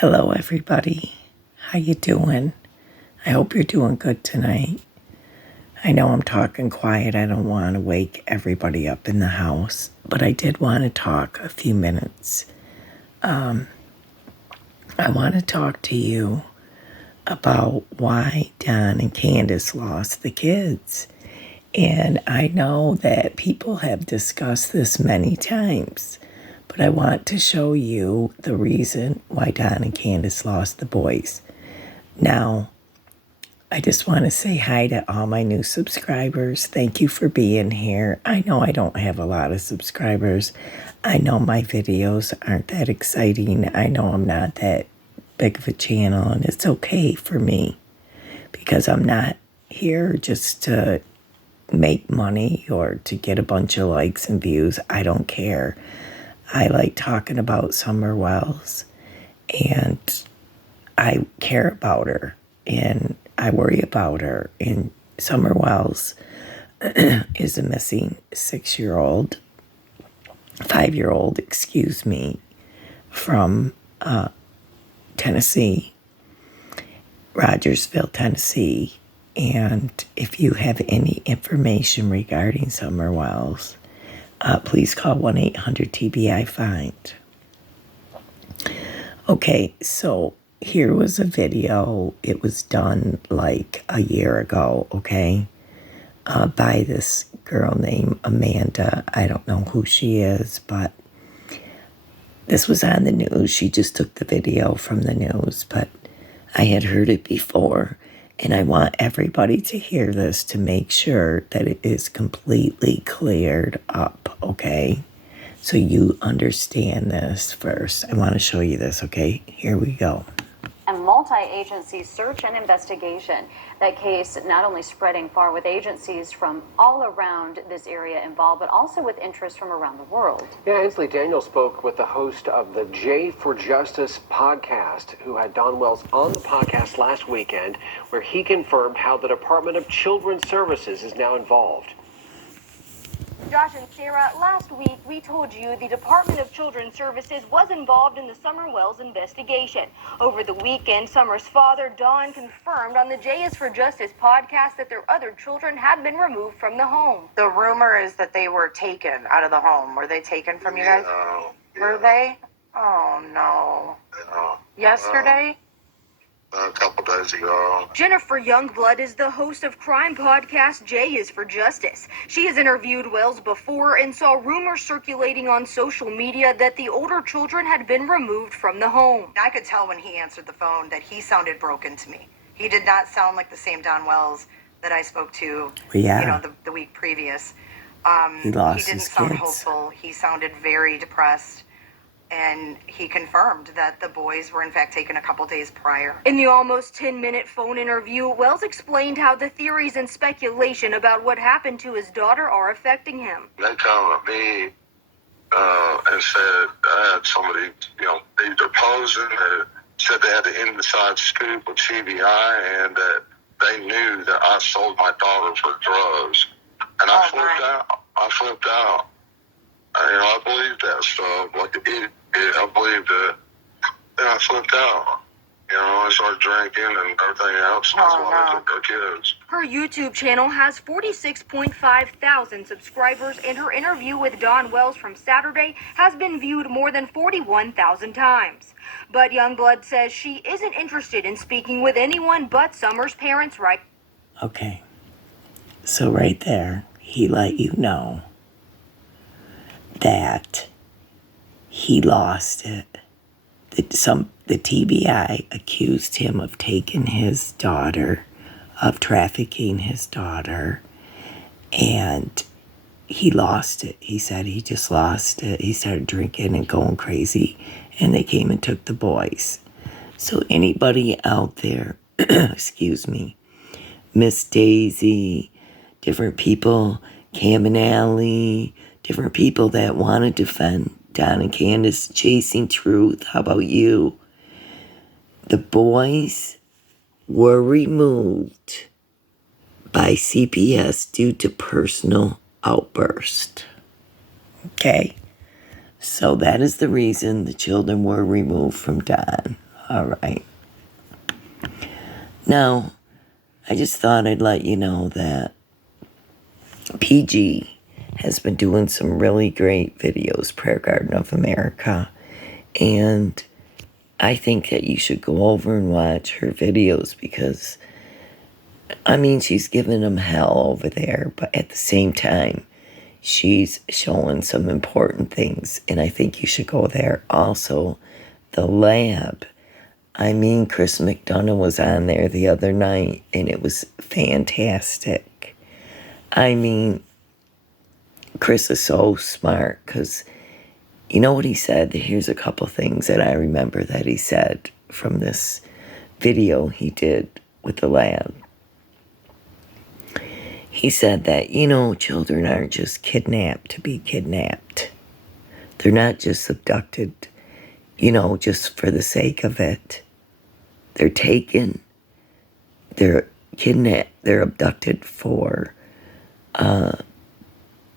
Hello, everybody. How you doing? I hope you're doing good tonight. I know I'm talking quiet. I don't want to wake everybody up in the house, but I did want to talk a few minutes. I want to talk to you about why Don and Candace lost the kids. And I know that people have discussed this many times, but I want to show you the reason why Don and Candace lost the boys. Now, I just want to say hi to all my new subscribers. Thank you for being here. I know I don't have a lot of subscribers. I know my videos aren't that exciting. I know I'm not that big of a channel, and it's okay for me because I'm not here just to make money or to get a bunch of likes and views. I don't care. I like talking about Summer Wells, and I care about her, and I worry about her. And Summer Wells is a missing 5-year-old, from Tennessee, Rogersville, Tennessee. And if you have any information regarding Summer Wells, please call 1-800-TBI-FIND. Okay, so here was a video. It was done like a year ago, okay, by this girl named Amanda. I don't know who she is, but this was on the news. She just took the video from the news, but I had heard it before, and I want everybody to hear this to make sure that it is completely cleared up, okay? So you understand this first. I want to show you this, okay? Here we go. A multi-agency search and investigation. That case not only spreading far with agencies from all around this area involved, but also with interest from around the world. Yeah, Ainsley Daniel spoke with the host of the J for Justice podcast, who had Don Wells on the podcast last weekend, where he confirmed how the Department of Children's Services is now involved. Josh and Sarah, last week we told you the Department of Children's Services was involved in the Summer Wells investigation. Over the weekend, Summer's father, Don, confirmed on the J is for Justice podcast that their other children had been removed from the home. The rumor is that they were taken out of the home. Were they taken from you guys? Yeah. Were they? Oh, no. Yesterday? A couple days ago. Jennifer Youngblood is the host of crime podcast J is for Justice. She has interviewed Wells before and saw rumors circulating on social media that the older children had been removed from the home. I could tell when he answered the phone that he sounded broken to me. He did not sound like the same Don Wells that I spoke to, the week previous. He lost He didn't his sound kids. hopeful. He sounded very depressed. And he confirmed that the boys were in fact taken a couple days prior. In the almost 10-minute phone interview, Wells explained how the theories and speculation about what happened to his daughter are affecting him. They come at me and said I had somebody, they deposed him, and said they had the inside scoop with CBI and that they knew that I sold my daughter for drugs. And I flipped out. I believed that stuff. I believed it. Then I flipped out. I started drinking and everything else. And that's why they took their kids. Her YouTube channel has 46.5 thousand subscribers, and her interview with Don Wells from Saturday has been viewed more than 41,000 times. But Youngblood says she isn't interested in speaking with anyone but Summer's parents right. Okay. So right there, he let you know that he lost it. The TBI accused him of taking his daughter, of trafficking his daughter, and he lost it. He said he just lost it. He started drinking and going crazy, and they came and took the boys. So anybody out there, excuse me, Miss Daisy, different people, Cam and Allie, different people that want to defend Don and Candace, chasing truth. How about you? The boys were removed by CPS due to personal outburst. Okay? So that is the reason the children were removed from Don. All right. Now, I just thought I'd let you know that PG has been doing some really great videos, Prayer Garden of America, and I think that you should go over and watch her videos because, I mean, she's giving them hell over there, but at the same time, she's showing some important things, and I think you should go there. Also, the lab. I mean, Chris McDonough was on there the other night, and it was fantastic. I mean, Chris is so smart because you know what he said? Here's a couple things that I remember that he said from this video he did with the lab. He said that, children aren't just kidnapped to be kidnapped. They're not just abducted, just for the sake of it. They're taken, they're kidnapped, they're abducted for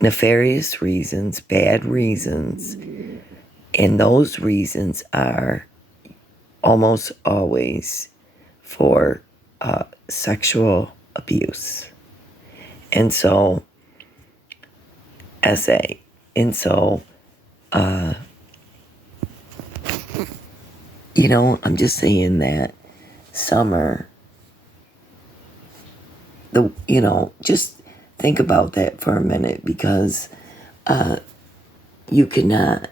nefarious reasons, bad reasons, and those reasons are almost always for sexual abuse. And so, I'm just saying that Summer, just think about that for a minute because you cannot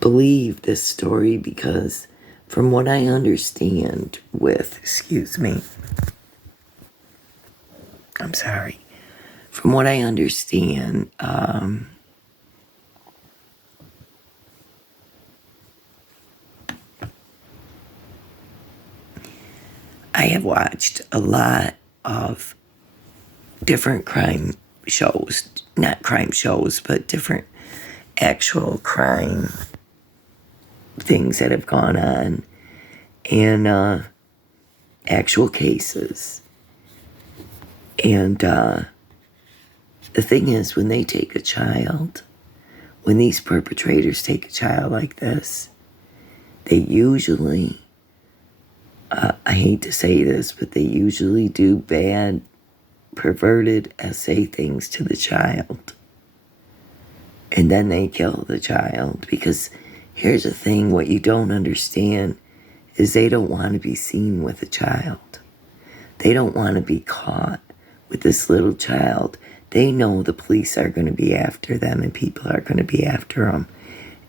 believe this story because from what I understand from what I understand, I have watched a lot of different crime shows, not crime shows, but different actual crime things that have gone on and actual cases. And the thing is, when these perpetrators take a child like this, they usually, I hate to say this, but they usually do bad, perverted essay things to the child. And then they kill the child because here's the thing, what you don't understand is they don't want to be seen with a child. They don't want to be caught with this little child. They know the police are going to be after them and people are going to be after them.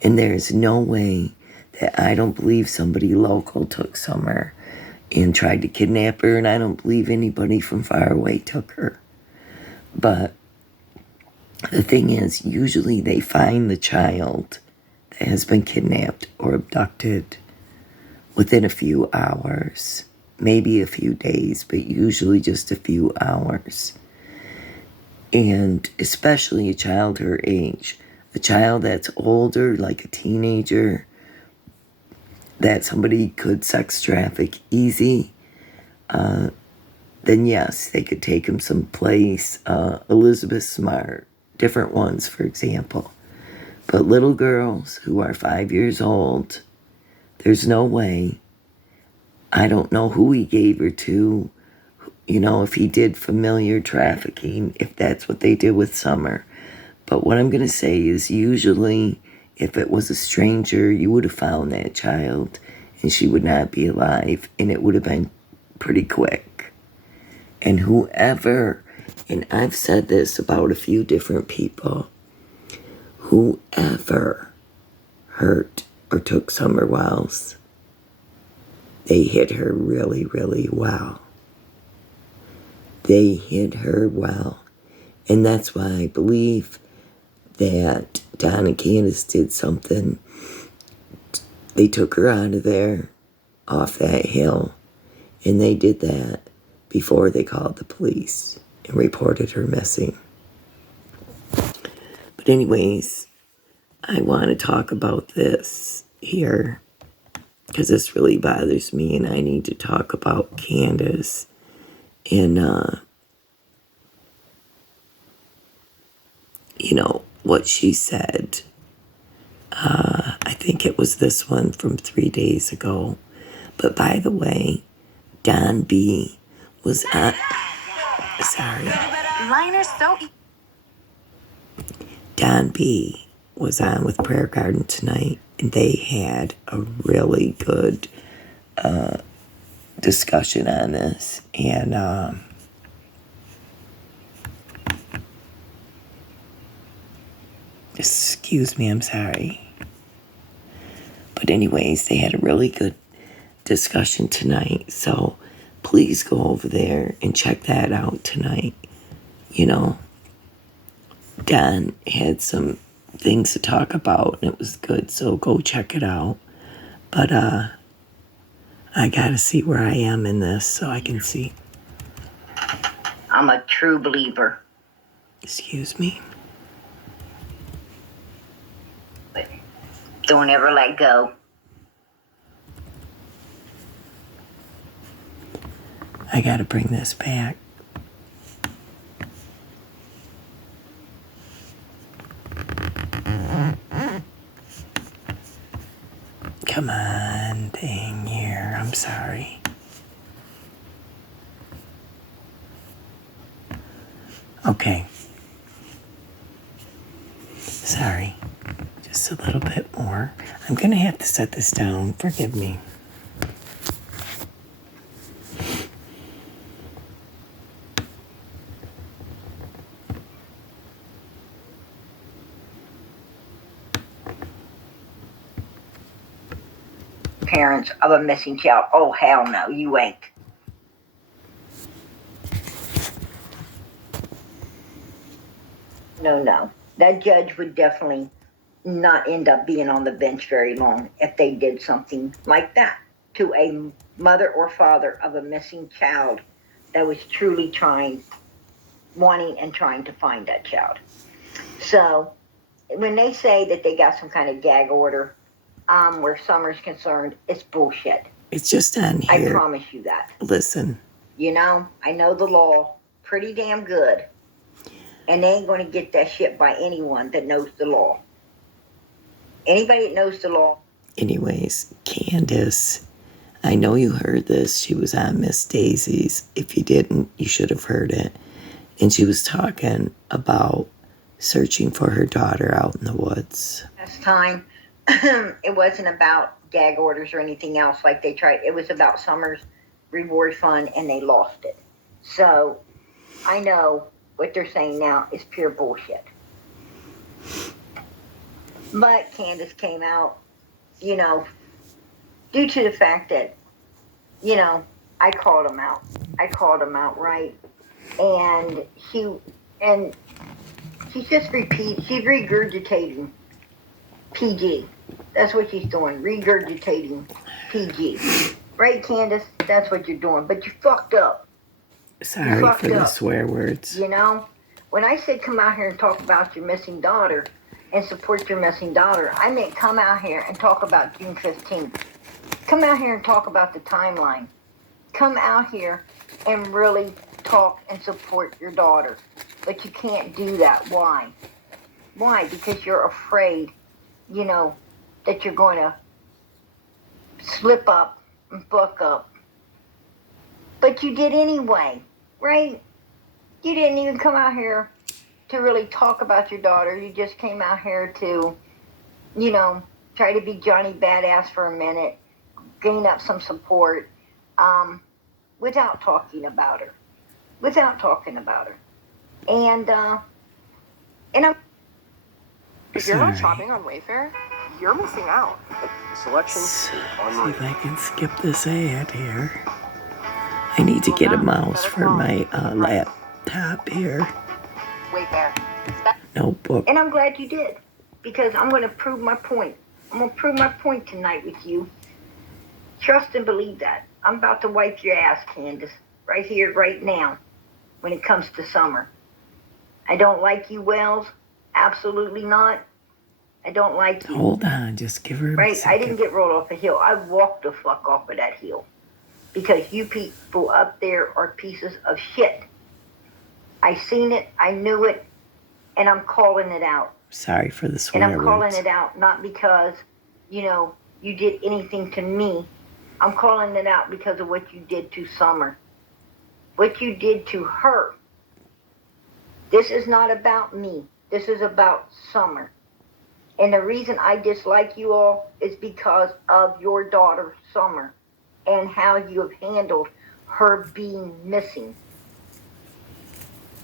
And there's no way that I don't believe somebody local took Summer and tried to kidnap her, and I don't believe anybody from far away took her. But the thing is, usually they find the child that has been kidnapped or abducted within a few hours, maybe a few days, but usually just a few hours. And especially a child her age, a child that's older, like a teenager, that somebody could sex traffic easy, then yes, they could take him someplace. Elizabeth Smart, different ones, for example. But little girls who are 5 years old, there's no way. I don't know who he gave her to, if he did familiar trafficking, if that's what they did with Summer. But what I'm going to say is usually if it was a stranger, you would have found that child and she would not be alive, and it would have been pretty quick. And whoever, and I've said this about a few different people, whoever hurt or took Summer Wells, they hit her really, really well. They hit her well. And that's why I believe that Don and Candace did something. They took her out of there, off that hill, and they did that before they called the police and reported her missing. But anyways, I want to talk about this here because this really bothers me, and I need to talk about Candace and, what she said. I think it was this one from 3 days ago. But by the way, Don B was on. Sorry. Linus, so. Don B was on with Prayer Garden tonight, and they had a really good discussion on this. And excuse me, I'm sorry. But anyways, they had a really good discussion tonight. So please go over there and check that out tonight. You know, Don had some things to talk about, and it was good. So go check it out. But I gotta see where I am in this so I can see. I'm a true believer. Excuse me. But don't ever let go. I gotta bring this back. Come on, dang here. I'm sorry. Okay. Sorry. Just a little bit more. I'm gonna have to set this down. Forgive me. Parents of a missing child. Oh, hell no, you ain't. No. That judge would definitely not end up being on the bench very long if they did something like that to a mother or father of a missing child that was truly wanting and trying to find that child. So when they say that they got some kind of gag order, where Summer's concerned, it's bullshit. It's just on here. I promise you that. Listen. You know, I know the law pretty damn good. And they ain't going to get that shit by anyone that knows the law. Anybody that knows the law. Anyways, Candace, I know you heard this. She was on Miss Daisy's. If you didn't, you should have heard it. And she was talking about searching for her daughter out in the woods. Last time, it wasn't about gag orders or anything else like they tried. It was about Summer's reward fund, and they lost it. So I know what they're saying now is pure bullshit. But Candace came out, you know, due to the fact that, you know, I called him out. I called him out, right? And she's just she's regurgitating PG. That's what she's doing, regurgitating PG. Right, Candace? That's what you're doing. But you fucked up. Sorry for the swear words. You know, when I said come out here and talk about your missing daughter and support your missing daughter, I meant come out here and talk about June 15th. Come out here and talk about the timeline. Come out here and really talk and support your daughter. But you can't do that. Why? Why? Because you're afraid, you know, that you're going to slip up and fuck up. But you did anyway, right? You didn't even come out here to really talk about your daughter. You just came out here to, you know, try to be Johnny Badass for a minute, gain up some support, without talking about her. And I'm... If you're not shopping on Wayfair, you're missing out. The selection is unreal. See if I can skip this ad here. I need to get a mouse for my laptop here. Wayfair. Notebook. And I'm glad you did, because I'm going to prove my point. I'm going to prove my point tonight with you. Trust and believe that. I'm about to wipe your ass, Candace, right here, right now, when it comes to Summer. I don't like you, Wells. Absolutely not. I don't like you. Hold on, just give her a second. I didn't get rolled off a hill. I walked the fuck off of that hill. Because you people up there are pieces of shit. I seen it, I knew it, and I'm calling it out. Sorry for the swear words. And I'm calling it out not because you did anything to me. I'm calling it out because of what you did to Summer. What you did to her. This is not about me. This is about Summer. And the reason I dislike you all is because of your daughter, Summer, and how you have handled her being missing.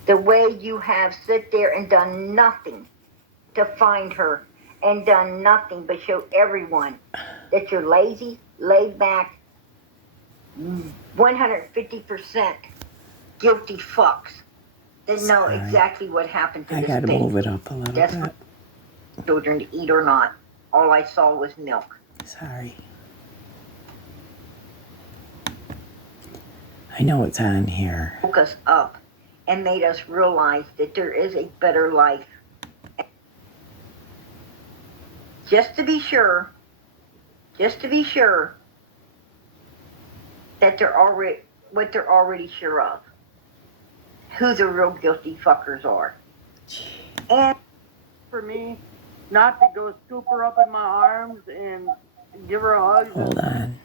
The way you have sit there and done nothing to find her and done nothing but show everyone that you're lazy, laid back, 150% guilty fucks that know exactly what happened to this baby. I gotta move it up a little bit. Children to eat or not. All I saw was milk. Sorry. I know it's on here. Woke us up and made us realize that there is a better life. Just to be sure that what they're already sure of. Who the real guilty fuckers are. And for me, not to go scoop her up in my arms and give her a hug. Hold on.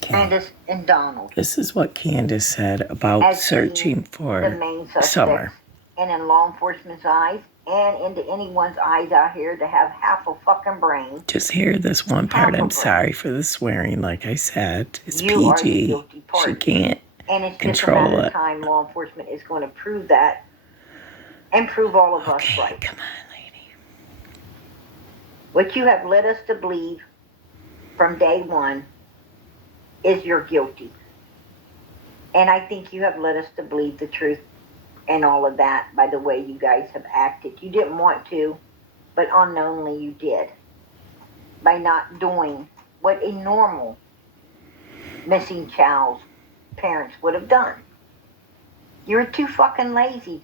Candace and Donald. This is what Candace said about searching for the main Summer. And in law enforcement's eyes, and into anyone's eyes out here to have half a fucking brain. Just hear this one part. I'm sorry for the swearing. Like I said, it's PG. She can't and it's control just a matter it. of time law enforcement is going to prove that and prove all of us right. Come on, lady. What you have led us to believe from day one is you're guilty. And I think you have led us to believe the truth and all of that by the way you guys have acted. You didn't want to, but unknowingly you did. By not doing what a normal missing child's parents would have done. You're too fucking lazy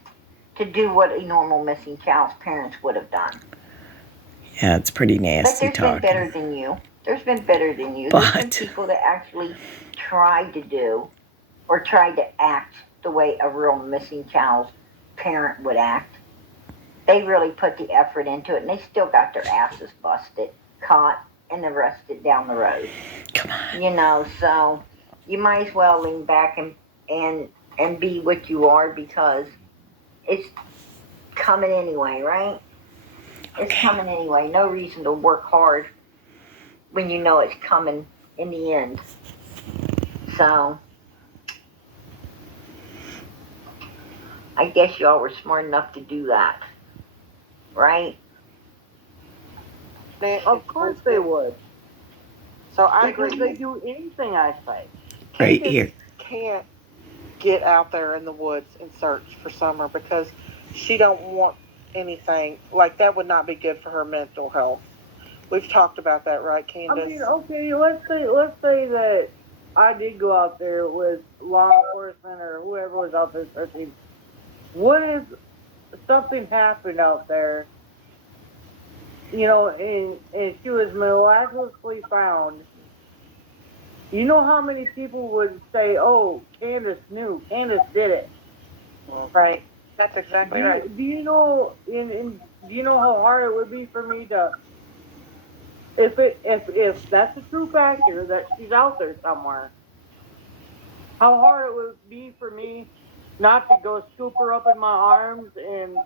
to do what a normal missing child's parents would have done. Yeah, it's pretty nasty but there's been better than you. There's been better than you. There's been people that actually tried to do or tried to act the way a real missing child's parent would act. They really put the effort into it, and they still got their asses busted, caught, and arrested down the road. Come on. You know, so you might as well lean back and be what you are because it's coming anyway, right? It's coming anyway. No reason to work hard when you know it's coming in the end. So I guess y'all were smart enough to do that, right? Of course they would. So I agree. They do anything I say. Right here. Can't get out there in the woods and search for Summer because she don't want anything. Like, that would not be good for her mental health. We've talked about that, right, Candace? I mean, okay, let's say that I did go out there with law enforcement or whoever was out there searching. What if something happened out there, you know, and she was miraculously found? You know how many people would say, oh, Candace knew, Candace did it. Right. That's exactly right. Do you know do you know how hard it would be for me to, if that's a true factor that she's out there somewhere, how hard it would be for me not to go scoop her up in my arms and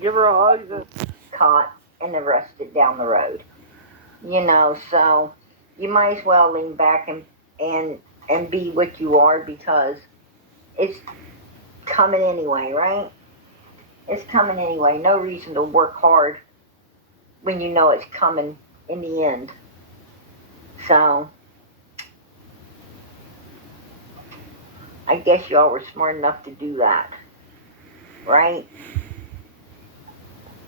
give her a hug? Caught and arrested down the road. You know, so you might as well lean back and be what you are because it's coming anyway, right? It's coming anyway. No reason to work hard when you know it's coming in the end. So I guess y'all were smart enough to do that, right?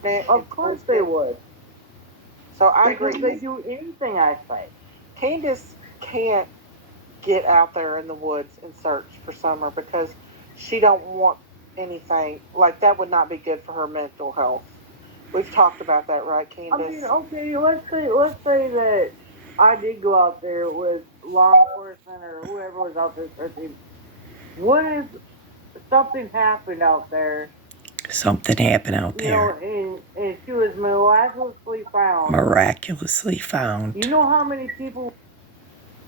Of course they would. So I agree. Because they do anything I say. Candace can't get out there in the woods and search for Summer because she don't want anything. Like, that would not be good for her mental health. We've talked about that, right, Candace? I mean, okay, let's say that I did go out there with law enforcement or whoever was out there searching. What if something happened out there, Something happened out there. And she was miraculously found. Miraculously found. You know how many people...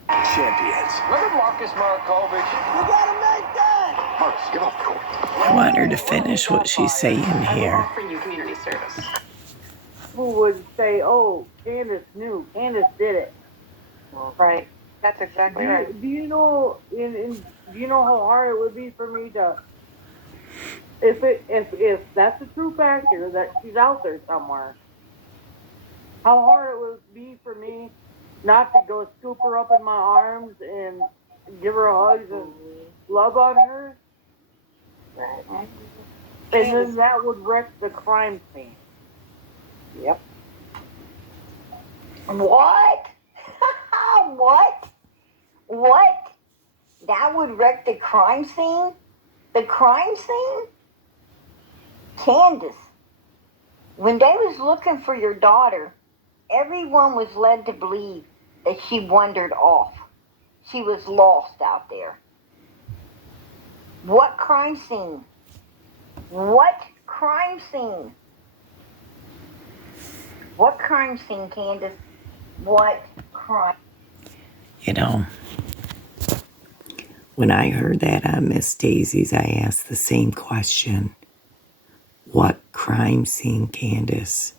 Champions. Remember Marcus Markovich? You gotta make that! Marcus, get off the court. I want her to finish what she's saying here. I'm offering you community service. Who would say, oh, Candace knew. Candace did it. Right. That's exactly right. Do you know do you know how hard it would be for me to, if that's a true factor that she's out there somewhere, how hard it would be for me not to go scoop her up in my arms and give her hugs and love on her? Right. And then that would wreck the crime scene. Yep. What? What? What? That would wreck the crime scene? The crime scene? Candace, when they was looking for your daughter, everyone was led to believe that she wandered off. She was lost out there. What crime scene? What crime scene? What crime scene, Candace? What crime? You know, when I heard that on Miss Daisy's, I asked the same question. What crime scene, Candace?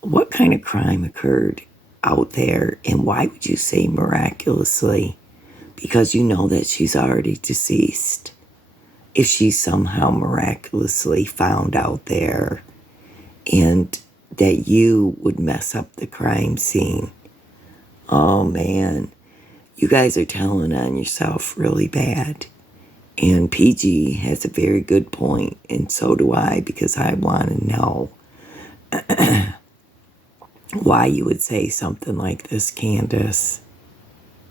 What kind of crime occurred out there? And why would you say miraculously? Because you know that she's already deceased. If she's somehow miraculously found out there, and that you would mess up the crime scene. Oh man, you guys are telling on yourself really bad. And PG has a very good point, and so do I, because I want to know why you would say something like this, Candace.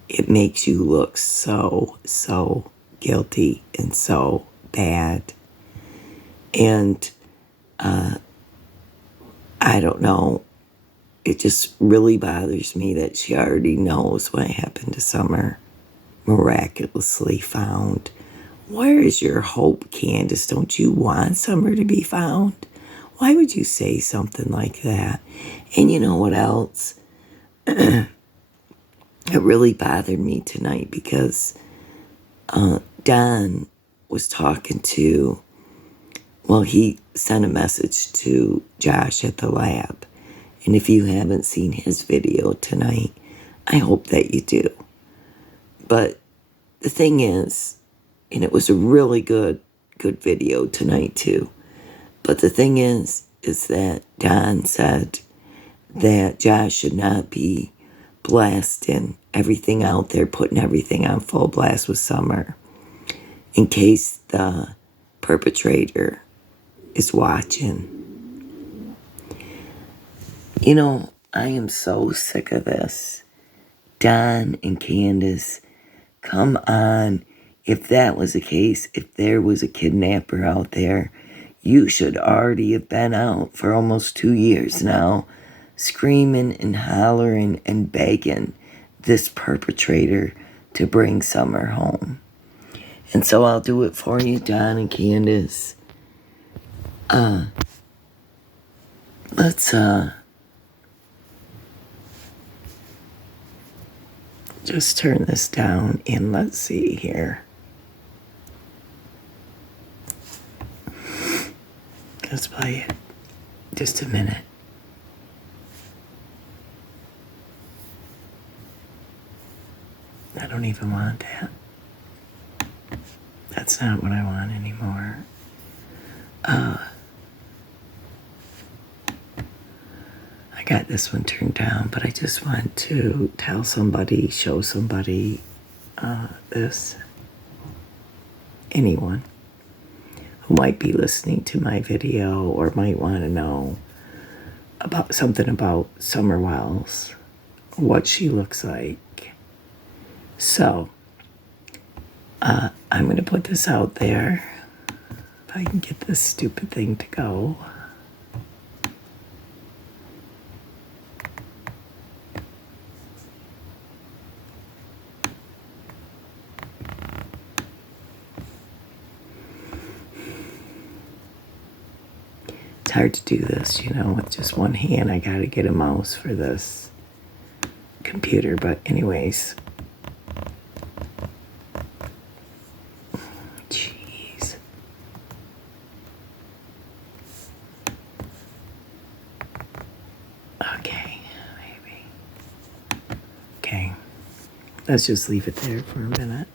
It makes you look so guilty and so bad. And I don't know. It just really bothers me that she already knows what happened to Summer. Miraculously found. Where is your hope, Candace? Don't you want Summer to be found? Why would you say something like that? And you know what else? It really bothered me tonight because Don was talking to, well, he sent a message to Josh at the lab. And if you haven't seen his video tonight, I hope that you do. But the thing is, and it was a really good video tonight too. But the thing is that Don said that Josh should not be blasting everything out there, putting everything on full blast with Summer, in case the perpetrator is watching. You know, I am so sick of this. Don and Candace, come on. If that was the case, if there was a kidnapper out there, you should already have been out for almost 2 years now, screaming and hollering and begging this perpetrator to bring Summer home. And so I'll do it for you, Don and Candace. Let's just turn this down and let's see here. Let's play it. Just a minute. I don't even want that. That's not what I want anymore. I got this one turned down, but I just want to tell somebody, show somebody this. Anyone who might be listening to my video or might want to know about something about Summer Wells, what she looks like. So, I'm going to put this out there. If I can get this stupid thing to go. It's hard to do this, with just one hand. I gotta get a mouse for this computer, but anyways. Jeez. Okay, maybe. Okay. Let's just leave it there for a minute.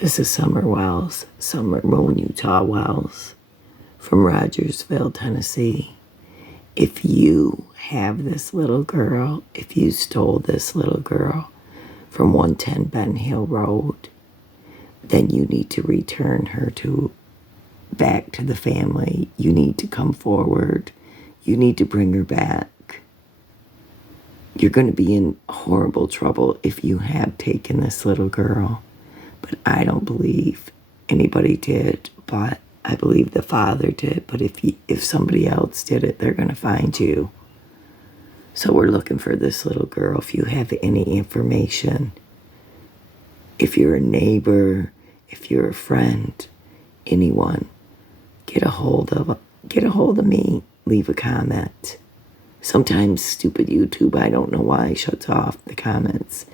This is Summer Moon Utah Wells from Rogersville, Tennessee. If you have this little girl, if you stole this little girl from 110 Ben Hill Road, then you need to return her back to the family. You need to come forward. You need to bring her back. You're going to be in horrible trouble if you have taken this little girl. But I don't believe anybody did, but I believe the father did. But if somebody else did it, they're going to find you. So we're looking for this little girl. If you have any information, if you're a neighbor, if you're a friend, anyone, get a hold of me. Leave a comment. Sometimes stupid YouTube, I don't know why, shuts off the comments.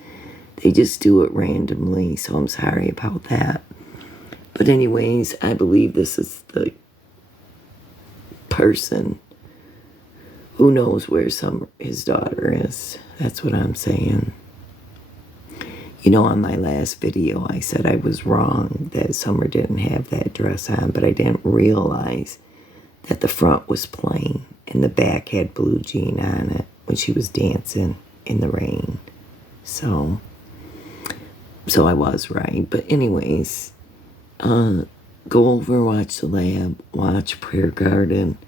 They just do it randomly, so I'm sorry about that. But anyways, I believe this is the person who knows where his daughter is. That's what I'm saying. On my last video, I said I was wrong that Summer didn't have that dress on, but I didn't realize that the front was plain and the back had blue jean on it when she was dancing in the rain. So I was right. But anyways, go over, watch the lab, watch Prayer Garden.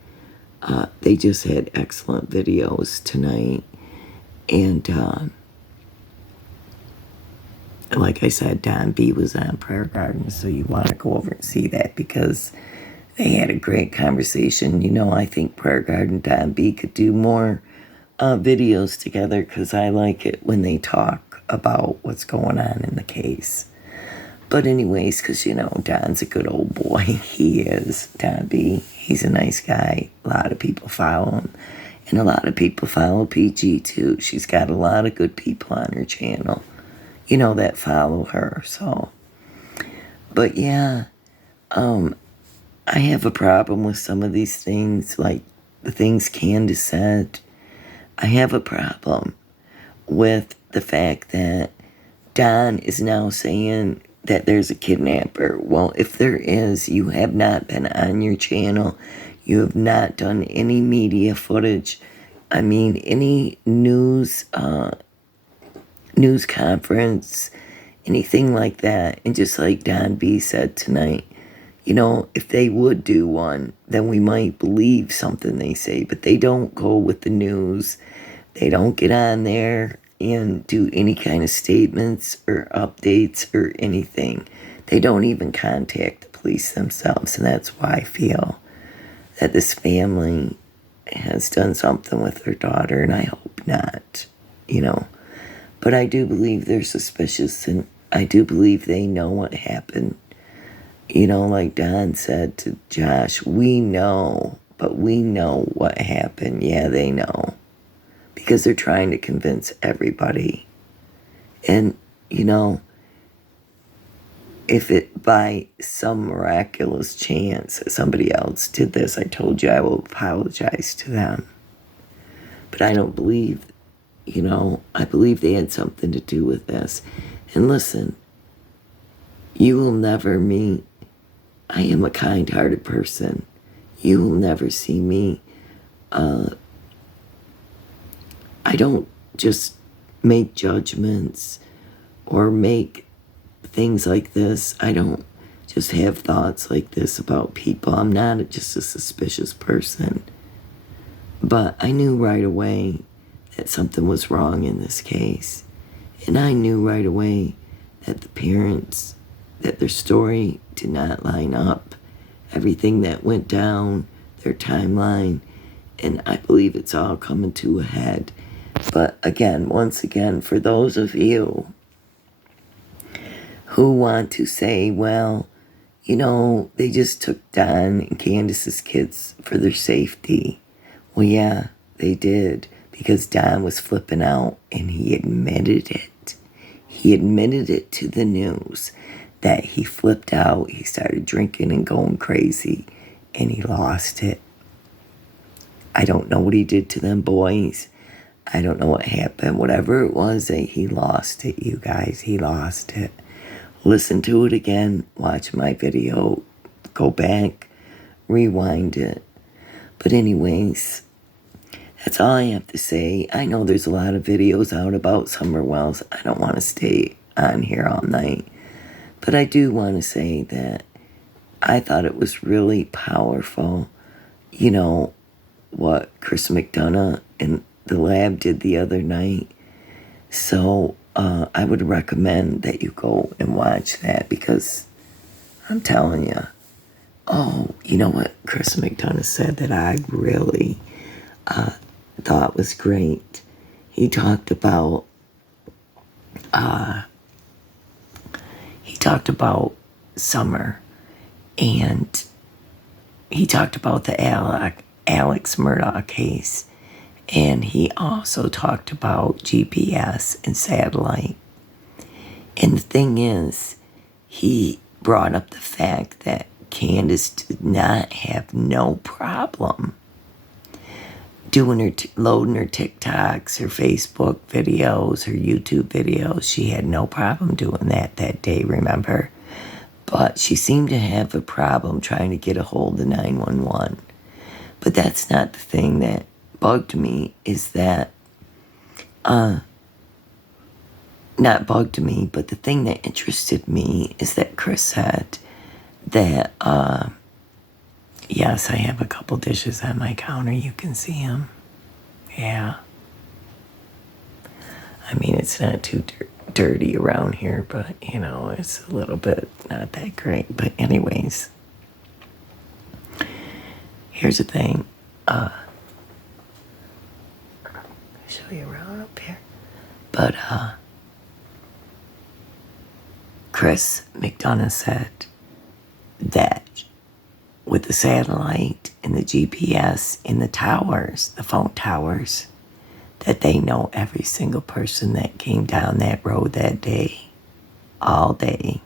They just had excellent videos tonight. And like I said, Don B was on Prayer Garden, so you want to go over and see that because they had a great conversation. I think Prayer Garden, Don B could do more videos together because I like it when they talk about what's going on in the case. But anyways, because, Don's a good old boy. He is, Don B. He's a nice guy. A lot of people follow him. And a lot of people follow PG, too. She's got a lot of good people on her channel, that follow her. So, but yeah, I have a problem with some of these things, like the things Candace said. I have a problem with the fact that Don is now saying that there's a kidnapper. Well, if there is, you have not been on your channel. You have not done any media footage. I mean, any news conference, anything like that. And just like Don B said tonight, if they would do one, then we might believe something they say. But they don't go with the news. They don't get on there and do any kind of statements or updates or anything. They don't even contact the police themselves. And that's why I feel that this family has done something with their daughter, and I hope not, But I do believe they're suspicious, and I do believe they know what happened. Like Don said to Josh, we know, but we know what happened. Yeah, they know. Because they're trying to convince everybody. And, if it by some miraculous chance somebody else did this, I told you I will apologize to them. But I don't believe, I believe they had something to do with this. And listen, you will never meet, I am a kind-hearted person. You will never see me. I don't just make judgments or make things like this. I don't just have thoughts like this about people. I'm not just a suspicious person. But I knew right away that something was wrong in this case. And I knew right away that the parents, that their story did not line up. Everything that went down, their timeline, and I believe it's all coming to a head. But again, once again, for those of you who want to say, well, they just took Don and Candace's kids for their safety. Well, yeah, they did, because Don was flipping out, and he admitted it. He admitted it to the news that he flipped out, he started drinking and going crazy, and he lost it. I don't know what he did to them boys. I don't know what happened. Whatever it was, he lost it, you guys. He lost it. Listen to it again. Watch my video. Go back. Rewind it. But anyways, that's all I have to say. I know there's a lot of videos out about Summer Wells. I don't want to stay on here all night. But I do want to say that I thought it was really powerful, what Chris McDonough and the lab did the other night. So I would recommend that you go and watch that, because I'm telling you, you know what Chris McDonough said that I really thought was great? He talked about Summer, and he talked about the Alex Murdaugh case, and he also talked about GPS and satellite. And the thing is, he brought up the fact that Candace did not have no problem doing loading her TikToks, her Facebook videos, her YouTube videos. She had no problem doing that day, remember? But she seemed to have a problem trying to get a hold of 911. But that's not the thing that bugged me, is that, not bugged me, but the thing that interested me is that Chris said that, yes, I have a couple dishes on my counter. You can see them. Yeah. I mean, it's not too dirty around here, but, it's a little bit not that great. But anyways, here's the thing. I'll show you around up here. But Chris McDonough said that with the satellite and the GPS in the towers, the phone towers, that they know every single person that came down that road that day, all day.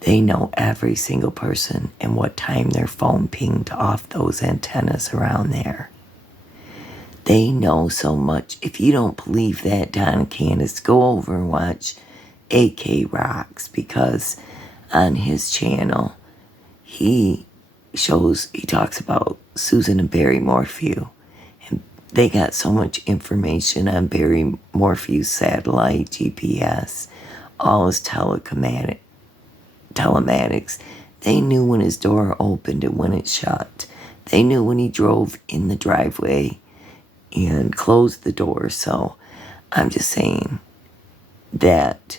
They know every single person and what time their phone pinged off those antennas around there. They know so much. If you don't believe that, Don and Candace, go over and watch AK Rocks, because on his channel, he talks about Susan and Barry Morphew. And they got so much information on Barry Morphew's satellite, GPS, all his telematics. They knew when his door opened and when it shut. They knew when he drove in the driveway and closed the door. So I'm just saying that,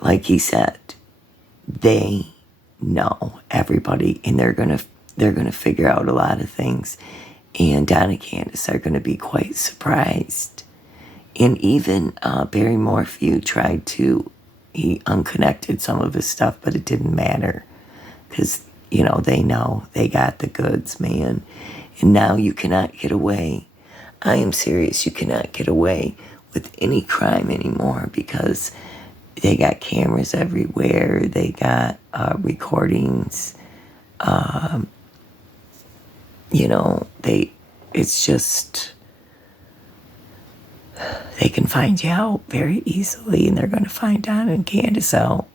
like he said, they know everybody, and they're gonna figure out a lot of things. And Don and Candace are gonna be quite surprised. And even Barry Morphew he unconnected some of his stuff, but it didn't matter, because they know they got the goods, man. And now you cannot get away. I am serious. You cannot get away with any crime anymore, because they got cameras everywhere. They got recordings. It's just, they can find you out very easily, and they're going to find Don and Candace out.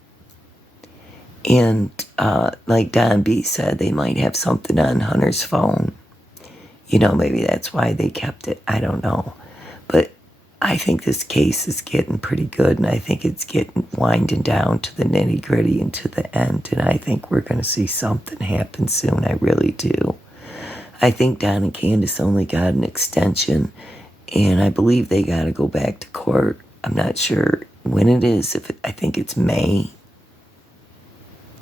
And like Don B said, they might have something on Hunter's phone. Maybe that's why they kept it. I don't know. But I think this case is getting pretty good, and I think it's winding down to the nitty gritty and to the end. And I think we're going to see something happen soon. I really do. I think Don and Candace only got an extension, and I believe they got to go back to court. I'm not sure when it is. I think it's May,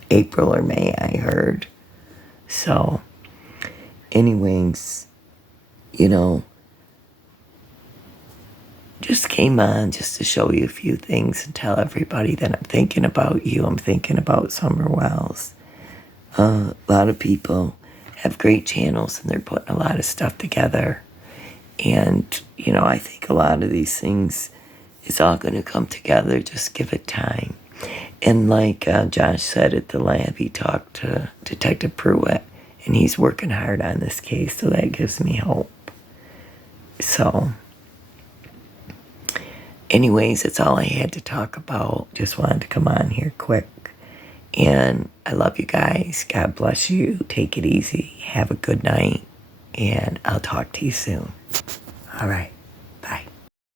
April or May, I heard. So, anyways, just came on just to show you a few things and tell everybody that I'm thinking about you. I'm thinking about Summer Wells. A lot of people have great channels and they're putting a lot of stuff together. And, I think a lot of these things is all going to come together. Just give it time. And like Josh said at the lab, he talked to Detective Pruitt, and he's working hard on this case, so that gives me hope. So, anyways, that's all I had to talk about. Just wanted to come on here quick. And I love you guys. God bless you. Take it easy. Have a good night. And I'll talk to you soon. All right.